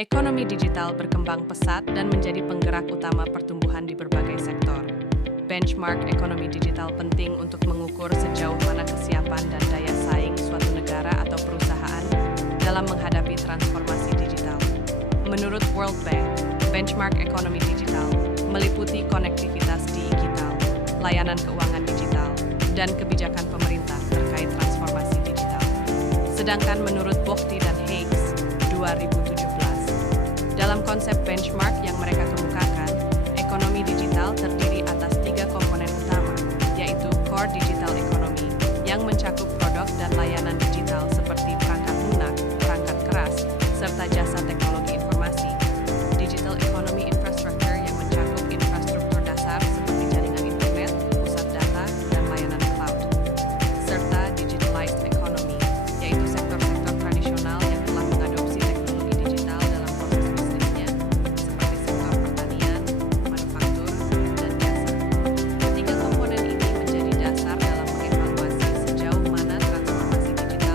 Ekonomi digital berkembang pesat dan menjadi penggerak utama pertumbuhan di berbagai sektor. Benchmark ekonomi digital penting untuk mengukur sejauh mana kesiapan dan daya saing suatu negara atau perusahaan dalam menghadapi transformasi digital. Menurut World Bank, benchmark ekonomi digital meliputi konektivitas digital, layanan keuangan digital, dan kebijakan pemerintah terkait transformasi digital. Sedangkan menurut Bochti dan Higgs 2017, dalam konsep benchmark yang mereka kemukakan, ekonomi digital terdiri atas 3 komponen utama, yaitu core digital economy yang mencakup produk dan layanan digital seperti perangkat lunak, perangkat keras, serta jasa teknologi informasi, digital economy infrastructure yang mencakup infrastruktur dasar seperti jaringan internet, pusat data, dan layanan cloud, serta digitalized economy, yaitu sektor-sektor tradisional yang telah mengadopsi teknologi digital dalam proses bisnisnya, seperti sektor pertanian, manufaktur, dan jasa. Ketiga komponen ini menjadi dasar dalam mengevaluasi sejauh mana transformasi digital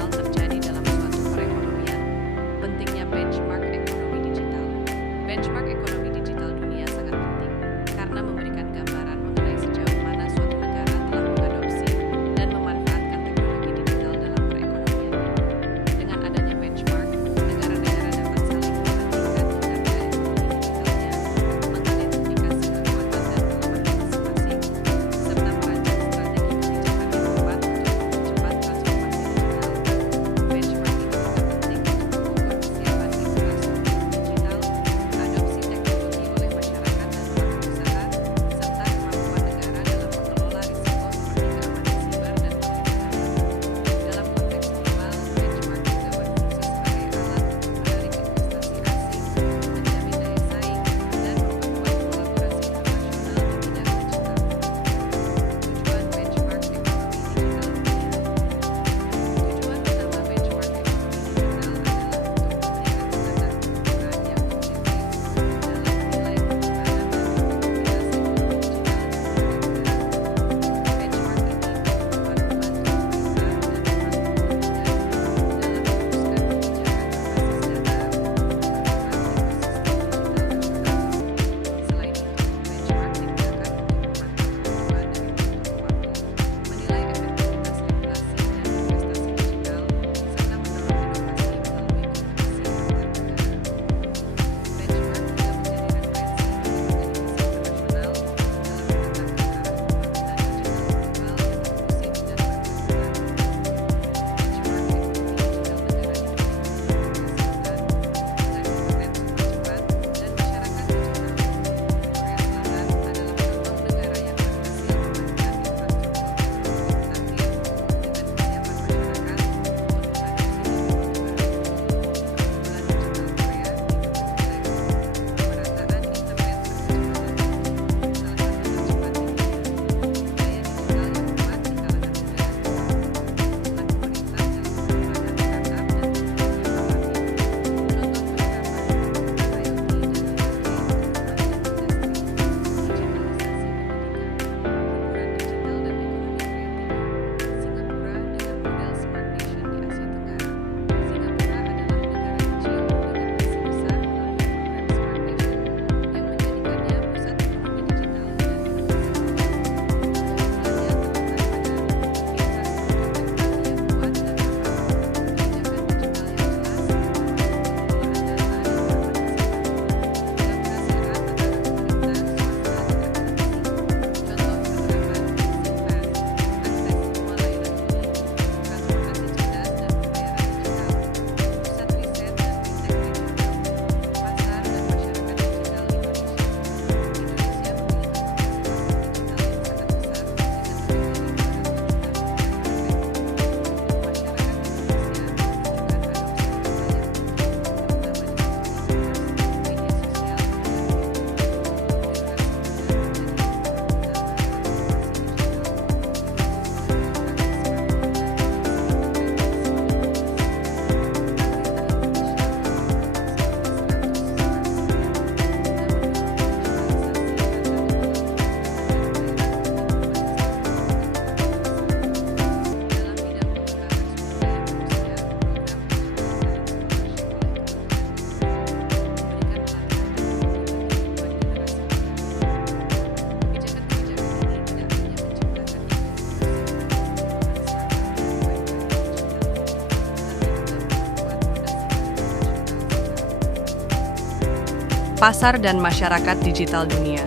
Pasar dan masyarakat digital dunia.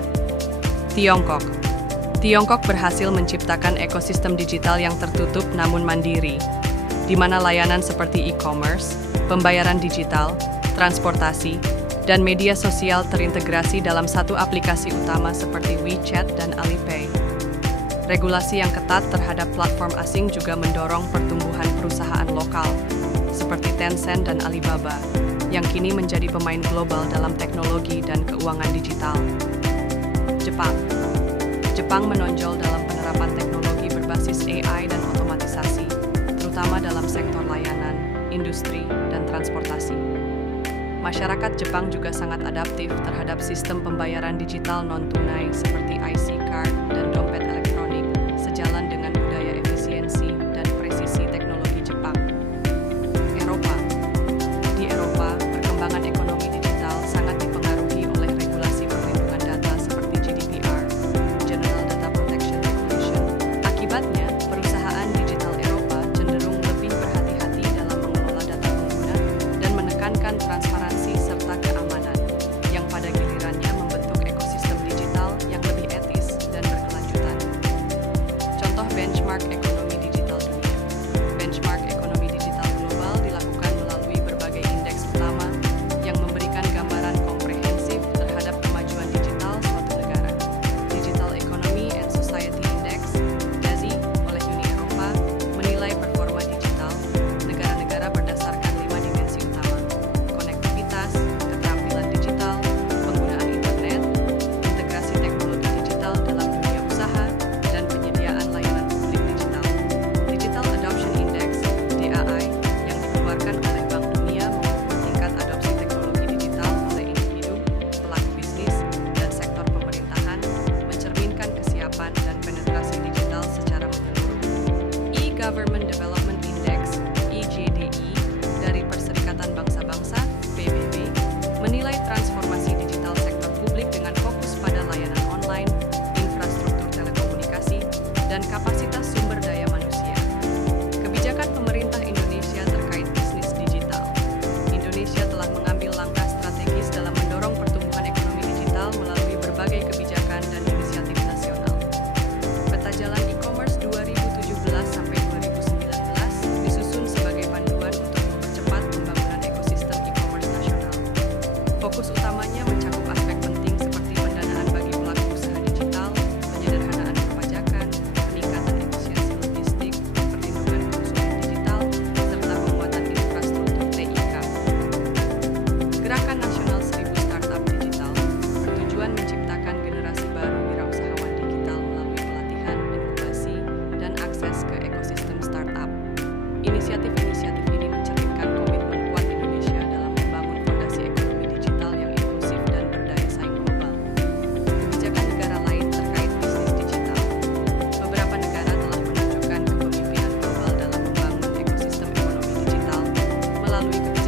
Tiongkok. Tiongkok berhasil menciptakan ekosistem digital yang tertutup namun mandiri, di mana layanan seperti e-commerce, pembayaran digital, transportasi, dan media sosial terintegrasi dalam satu aplikasi utama seperti WeChat dan Alipay. Regulasi yang ketat terhadap platform asing juga mendorong pertumbuhan perusahaan lokal, seperti Tencent dan Alibaba, yang kini menjadi pemain global dalam teknologi dan keuangan digital. Jepang. Jepang menonjol dalam penerapan teknologi berbasis AI dan otomatisasi, terutama dalam sektor layanan, industri, dan transportasi. Masyarakat Jepang juga sangat adaptif terhadap sistem pembayaran digital non-tunai seperti IC card dan dompet elektronik, sejalan dengan budaya efisiensi dan presisi teknologi Jepang. Eropa. Di Eropa, perkembangan ekonomi digital sangat dipengaruhi oleh regulasi perlindungan data seperti GDPR, General Data Protection Regulation. Akibatnya, perusahaan digital Eropa cenderung lebih berhati-hati dalam mengelola data pengguna dan menekankan transparansi serta keamanan, yang pada gilirannya membentuk ekosistem digital yang lebih etis dan berkelanjutan. Contoh benchmark ekonomi digital dunia. Benchmark ekonomi digital global dilakukan melalui berbagai indeks utama yang memberikan gambaran komprehensif terhadap kemajuan digital suatu negara. Digital Economy and Society Index, DESI, oleh Uni Eropa, menilai performa digital negara-negara berdasarkan 5 dimensi utama: konektivitas, keterampilan digital, penggunaan internet, integrasi teknologi digital dalam dunia usaha, dan penyediaan layanan publik digital. Digital Adoption Index, DAI, yang dikeluarkan oleh Bank Dunia mengukur tingkat adopsi teknologi digital oleh individu, pelaku bisnis, dan sektor pemerintahan, mencerminkan kesiapan dan penetrasi digital secara menyeluruh. E-Government Development Index, EGDI, dari Perserikatan Bangsa-Bangsa, PBB, menilai transformasi digital sektor publik dengan fokus pada layanan online, infrastruktur telekomunikasi, dan kapasitas sumber daya manusia. Kebijakan pemerintah Indonesia terkait bisnis digital. Indonesia telah mengambil langkah strategis dalam mendorong pertumbuhan ekonomi digital melalui berbagai kebijakan dan inisiatif nasional. Peta Jalan E-commerce 2017-2019 disusun sebagai panduan untuk mempercepat pembangunan ekosistem e-commerce nasional. Fokus utamanya mencakup aspek penting seperti pendanaan bagi pelaku usaha digital, penyederhanaan perpajakan, peningkatan efisiensi logistik, perlindungan konsumen digital, serta penguatan infrastruktur TIK. Gerakan Nasional 1000 Startup Digital bertujuan menciptakan generasi baru wirausahawan digital melalui pelatihan, inkubasi, dan akses ke ekosistem startup. Inisiatif-inisiatif ini mencerminkan komitmen kuat Indonesia dalam membangun fondasi ekonomi digital yang inklusif dan berdaya saing global. Kebijakan negara lain terkait bisnis digital. Beberapa negara telah menunjukkan kepemimpinan global dalam membangun ekosistem ekonomi digital melalui kebijakan